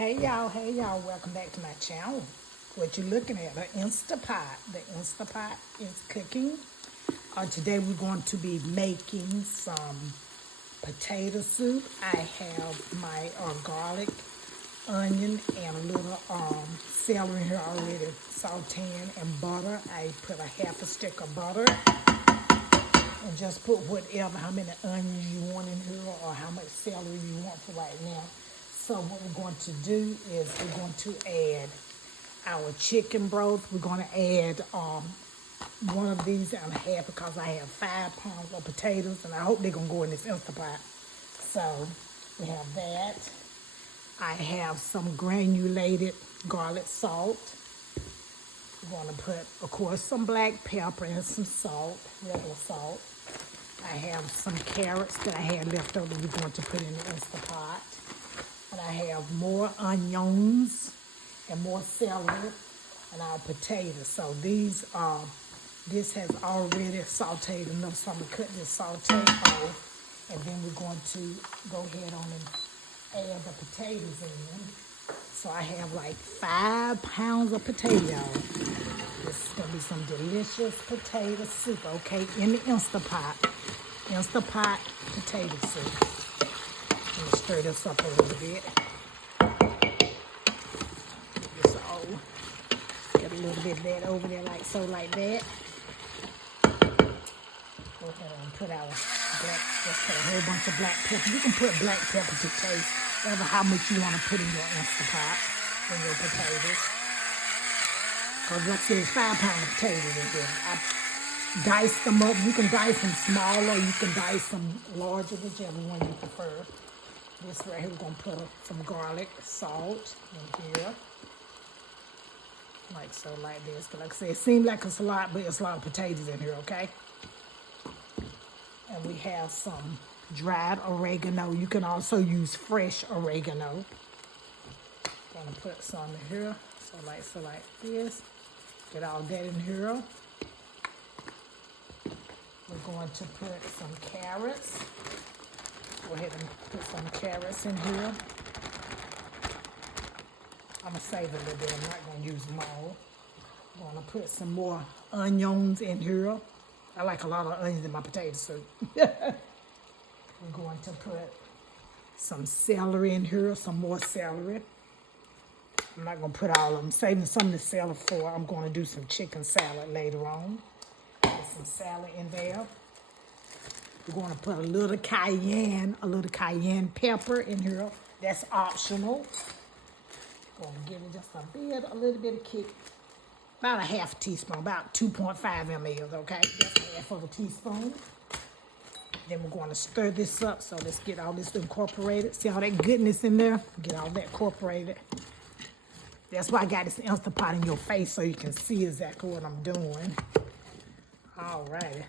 Hey y'all, welcome back to my channel. What you're looking at, an Instapot. The Instapot is cooking. Today we're going to be making some potato soup. I have my garlic, onion, and a little celery here already sauteing, and butter. I put a half a stick of butter and just put whatever, how many onions you want in here or how much celery you want for right now. So what we're going to do is we're going to add our chicken broth. We're going to add one of these and a half because I have 5 pounds of potatoes and I hope they're going to go in this Instapot. So we have that. I have some granulated garlic salt. We're going to put, of course, some black pepper and some salt, regular salt. I have some carrots that I had left over we're going to put in the Instapot. And I have more onions and more celery and our potatoes. So these this has already sauteed enough, so I'm gonna cut this saute off, and then we're going to go ahead on and add the potatoes in. So I have like 5 pounds of potatoes. This is gonna be some delicious potato soup, okay? In the Instapot potato soup. I'm gonna stir this up a little bit. Just get a little bit of that over there, like so, like that. Go ahead and put our black, let's put a whole bunch of black pepper. You can put black pepper to taste, whatever how much you want to put in your Instapot, in your potatoes. Because like I said, it's 5 pounds of potatoes in here. I dice them up. You can dice them small or you can dice them larger, whichever one you prefer. This right here, we're going to put some garlic, salt in here. Like so, like this. But like I said, it seems like it's a lot, but it's a lot of potatoes in here, okay? And we have some dried oregano. You can also use fresh oregano. Going to put some in here. So like this. Get all that in here. We're going to put some carrots. Go ahead and put some carrots in here. I'm going to save a little bit. I'm not going to use them all. I'm going to put some more onions in here. I like a lot of onions in my potato soup. We're going to put some celery in here, some more celery. I'm not going to put all of them. Saving some of the celery for, I'm going to do some chicken salad later on. Put some salad in there. We're going to put a little cayenne pepper in here. That's optional. Going to give it just a little bit of kick. About a half a teaspoon, about 2.5 ml, okay? Just half of a teaspoon. Then we're going to stir this up. So let's get all this incorporated. See all that goodness in there? Get all that incorporated. That's why I got this Instapot in your face so you can see exactly what I'm doing. All righty.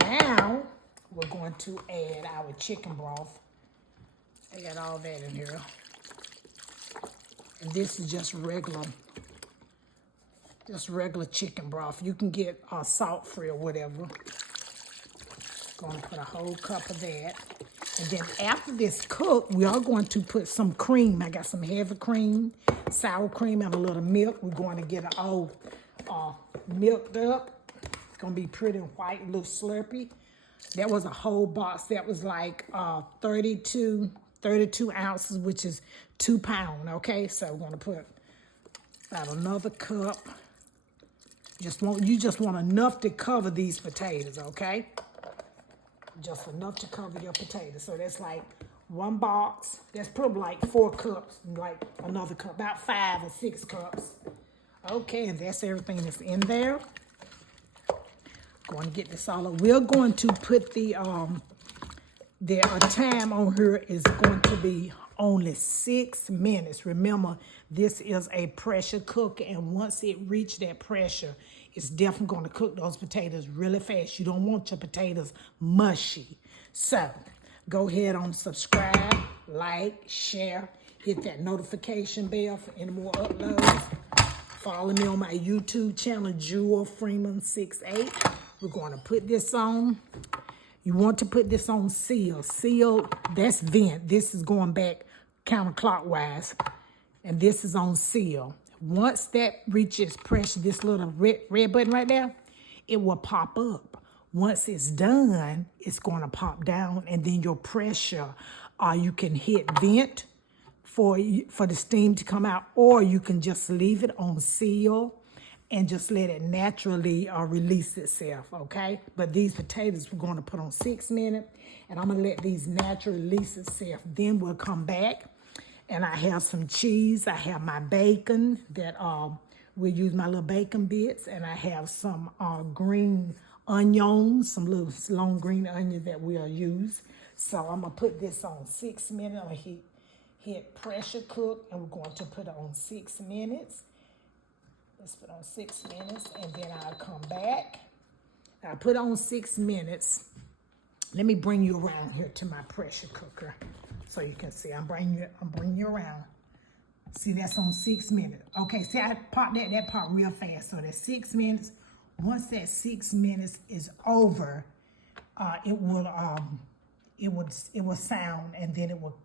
Now, we're going to add our chicken broth. I got all that in here. And this is just regular chicken broth. You can get salt-free or whatever. Going to put a whole cup of that. And then after this cook, we are going to put some cream. I got some heavy cream, sour cream, and a little milk. We're going to get it all milked up. It's going to be pretty white, a little slurpy. That was a whole box. That was like 32 ounces, which is 2 pounds, okay? So we're going to put about another cup. You just want enough to cover these potatoes, okay? Just enough to cover your potatoes. So that's like 1 box. That's probably like 4 cups, like another cup, about 5 or 6 cups. Okay, and that's everything that's in there. Going to get this all up. We're going to put the time on here is going to be only 6 minutes. Remember, this is a pressure cooker, and once it reaches that pressure, it's definitely going to cook those potatoes really fast. You don't want your potatoes mushy. So, go ahead on subscribe, like, share, hit that notification bell for any more uploads. Follow me on my YouTube channel, Jewel Freeman 68. We're going to put this on. You want to put this on sealed. Sealed, that's vent. This is going back counterclockwise. And this is on seal. Once that reaches pressure, this little red button right there, it will pop up. Once it's done, it's going to pop down, and then your pressure, you can hit vent for the steam to come out, or you can just leave it on seal and just let it naturally release itself, okay? But these potatoes we're going to put on 6 minutes, and I'm going to let these naturally release itself. Then we'll come back, and I have some cheese. I have my bacon that we'll use my little bacon bits, and I have some green onions, some little long green onions that we'll use. So I'm going to put this on 6 minutes. I'm going to hit pressure cook, and we're going to put it on 6 minutes. Let's put on 6 minutes, and then I'll come back. I put on 6 minutes. Let me bring you around here to my pressure cooker so you can see. I'm bringing you around. See, that's on 6 minutes. Okay, see, I popped that part real fast. So that's 6 minutes. Once that 6 minutes is over, it will sound, and then it will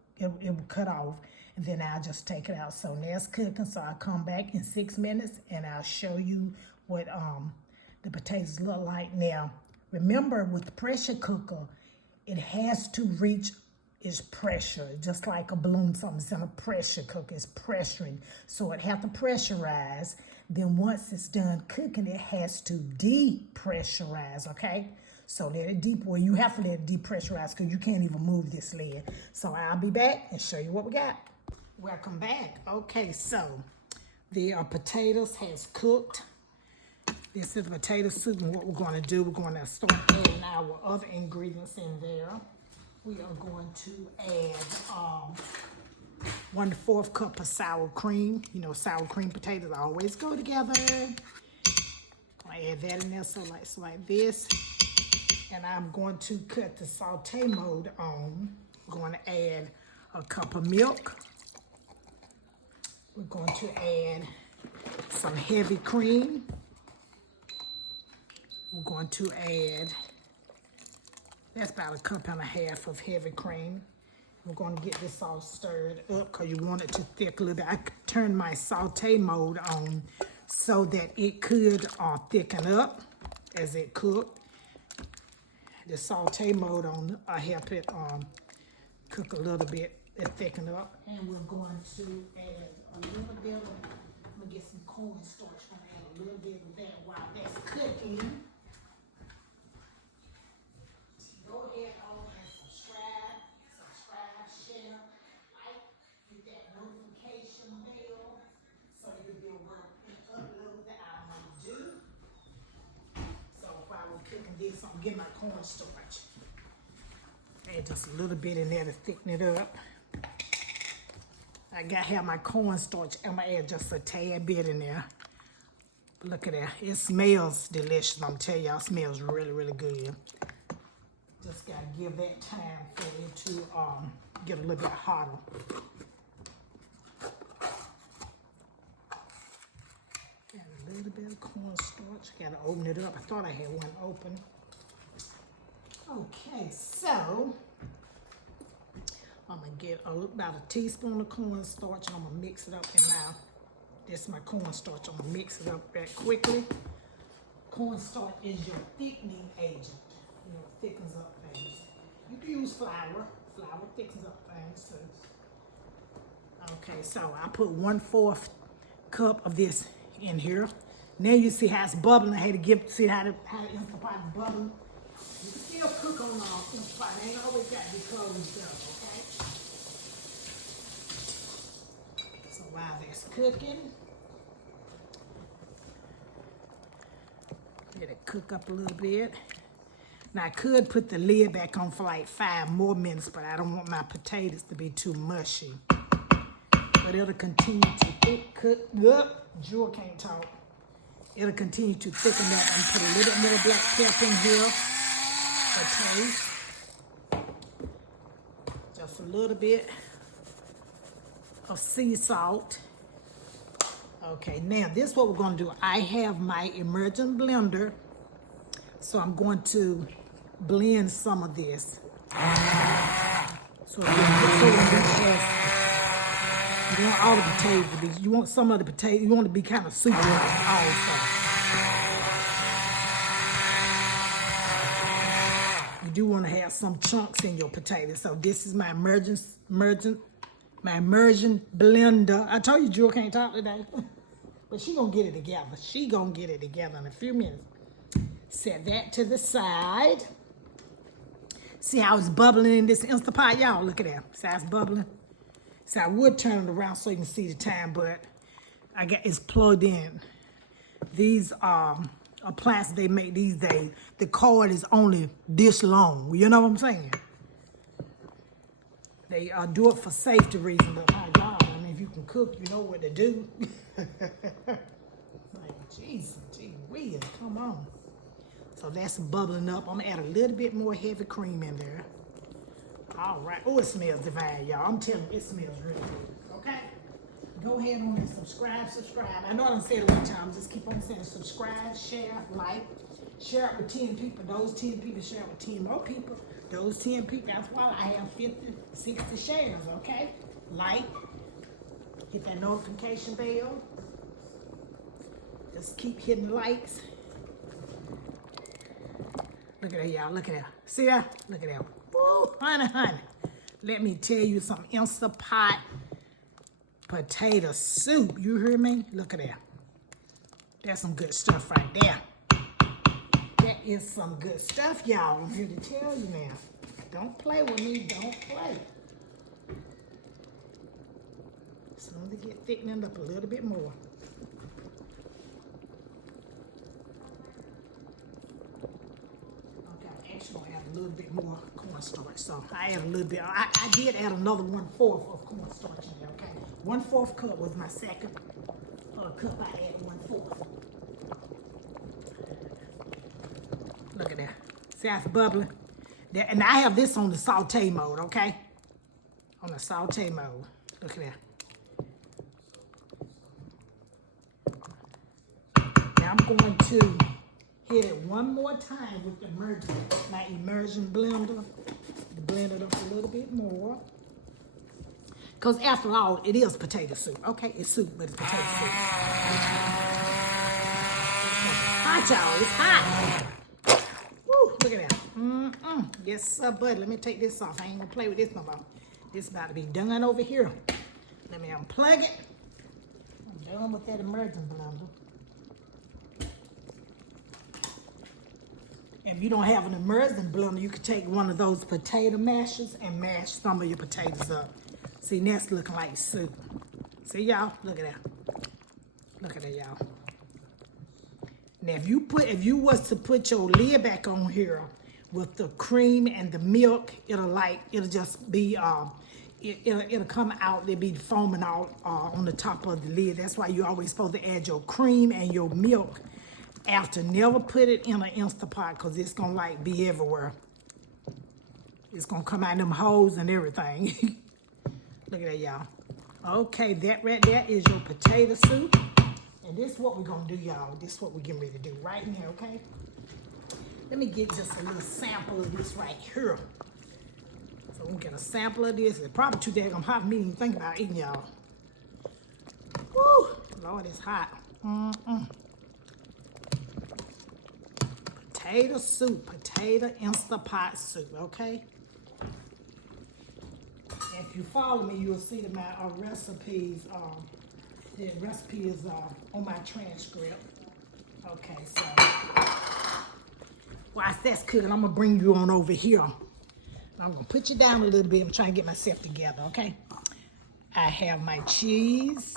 cut off, and then I'll just take it out. So now it's cooking. So I'll come back in 6 minutes, and I'll show you what the potatoes look like. Now, remember, with the pressure cooker, it has to reach its pressure, just like a balloon. Something's in a pressure cooker. It's pressuring, so it has to pressurize. Then once it's done cooking, it has to depressurize, okay? So let it you have to let it depressurize, because you can't even move this lid. So I'll be back and show you what we got. Welcome back. Okay, so the potatoes has cooked. This is potato soup, and what we're going to do, we're going to start adding our other ingredients in there. We are going to add 1/4 cup of sour cream. You know, sour cream potatoes always go together. I add that in there, so like this. And I'm going to cut the saute mode on. We're going to add a cup of milk. We're going to add some heavy cream. We're going to add, that's about 1.5 cups of heavy cream. We're going to get this all stirred up because you want it to thick a little bit. I turned my saute mode on so that it could thicken up as it cooked. The saute mode on, I help it cook a little bit and thicken up. And we're going to add a little bit of, I'm going to get some cornstarch. I'm going to add a little bit of that while that's cooking. Go ahead and subscribe, share, like, hit that notification bell so you'll be able to upload that I might do. So while we're cooking this, I'm getting my cornstarch. Add just a little bit in there to thicken it up. I have my cornstarch. I'm gonna add just a tad bit in there. Look at that. It smells delicious. I'm telling y'all, it smells really, really good. Just gotta give that time for it to get a little bit hotter. Got a little bit of cornstarch. Gotta open it up. I thought I had one open. Okay, so I'm gonna get about a teaspoon of cornstarch. I'm gonna mix it up in now. This is my cornstarch. I'm gonna mix it up very quickly. Cornstarch is your thickening agent. You know, it thickens up things. You can use flour. Flour thickens up things too. Okay, so I put 1/4 cup of this in here. Now you see how it's bubbling. I had to see how the Instant Pot is bubbling. You can still cook on Instant Pot. It ain't always got to be closed up, okay? So while that's cooking, let it cook up a little bit. Now I could put the lid back on for like 5 more minutes, but I don't want my potatoes to be too mushy. But it'll continue to cook up. Jewel can't talk. It'll continue to thicken up. And put a little more black pepper in here for taste. Just a little bit of sea salt. Okay, now this is what we're going to do. I have my emergent blender, so I'm going to blend some of this. So want all the potatoes to be, you want some of the potatoes, you want it to be kind of soupy also. You do want to have some chunks in your potatoes. So this is my immersion blender. I told you Jewel can't talk today. But she gonna get it together. She gonna get it together in a few minutes. Set that to the side. See how it's bubbling in this Instapot, y'all? Look at that. See how it's bubbling? So I would turn it around so you can see the time, but I got it's plugged in. These appliances they make these days, the cord is only this long. You know what I'm saying? They do it for safety reasons, but my God, I mean, if you can cook, you know what to do. Like, jeez, gee whiz, come on. So that's bubbling up. I'm gonna add a little bit more heavy cream in there. All right. Oh, it smells divine, y'all. I'm telling you, it smells really good. Okay? Go ahead on and subscribe. I know I done said it one time. Just keep on saying subscribe, share, like. Share it with 10 people. Those 10 people share it with 10 more people. Those 10 people, that's why I have 50, 60 shares, okay? Like. Hit that notification bell. Just keep hitting the likes. Look at that, y'all. Look at that. See that? Look at that. Woo, honey. Let me tell you some Instapot potato soup. You hear me? Look at that. That's some good stuff right there. That is some good stuff, y'all. I'm here to tell you now. Don't play with me. Don't play. So let me get thickening up a little bit more. Gonna add a little bit more cornstarch. So I add a little bit. I did add another 1/4 of cornstarch in there. Okay, 1/4 cup was my second cup. I added 1/4. Look at that. See how it's bubbling? And I have this on the saute mode. Okay, on the saute mode. Look at that. Now I'm going to hit it one more time with my immersion blender. Blend it up a little bit more. Because after all, it is potato soup. Okay, it's soup, but it's potato soup. Hot, y'all. It's hot. Woo, look at that. Yes, sir, buddy. Let me take this off. I ain't going to play with this no more. This about to be done over here. Let me unplug it. I'm done with that immersion blender. If you don't have an immersion blender, you could take one of those potato mashers and mash some of your potatoes up. See, that's looking like soup. See, y'all? Look at that. Look at that, y'all. Now, if you was to put your lid back on here with the cream and the milk, it'll just be it'll come out. It'll be foaming out on the top of the lid. That's why you're always supposed to add your cream and your milk after. Never put it in an Instapot because it's gonna like be everywhere. It's gonna come out in them holes and everything. Look at that, y'all. Okay, that right there is your potato soup. And this is what we're gonna do, y'all. This is what we're getting ready to do right now, okay? Let me get just a little sample of this right here. So we can get a sample of this. It's probably too daggone hot for me to even think about eating, y'all. Woo! Lord, it's hot. Potato soup, potato Instapot soup, okay? If you follow me, you'll see that my recipes, the recipe is on my transcript. Okay, so while that's cooking, I'm gonna bring you on over here. I'm gonna put you down a little bit. I'm trying to get myself together, okay? I have my cheese,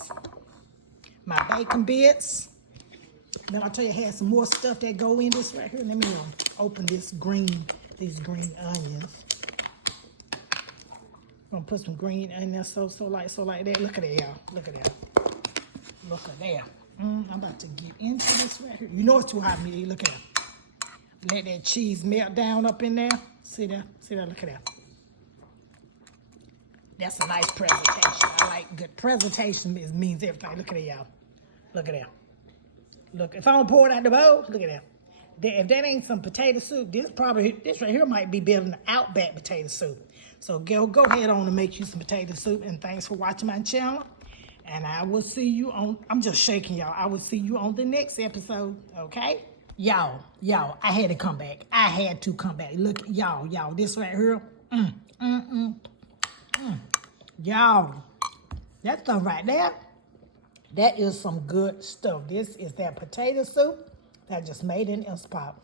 my bacon bits. Then I'll tell you, I had some more stuff that go in this right here. Let me open these green onions. I'm gonna put some green onions, so like that. Look at that, y'all. Look at that. Look at that. I'm about to get into this right here. You know it's too hot for me to eat. Look at that. Let that cheese melt down up in there. See that? See that? Look at that. That's a nice presentation. I like good presentation. It means everything. Look at that, y'all. Look at that. Look, if I don't pour it out the bowl, look at that. If that ain't some potato soup, this right here might be better than Outback potato soup. So go ahead on and make you some potato soup. And thanks for watching my channel. And I will see you on, I'm just shaking y'all. I will see you on the next episode, okay? Y'all, I had to come back. I had to come back. Look, y'all, this right here. Y'all, that stuff right there, that is some good stuff. This is that potato soup that I just made in Instapot.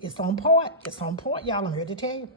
It's on point. It's on point, y'all. I'm here to tell you.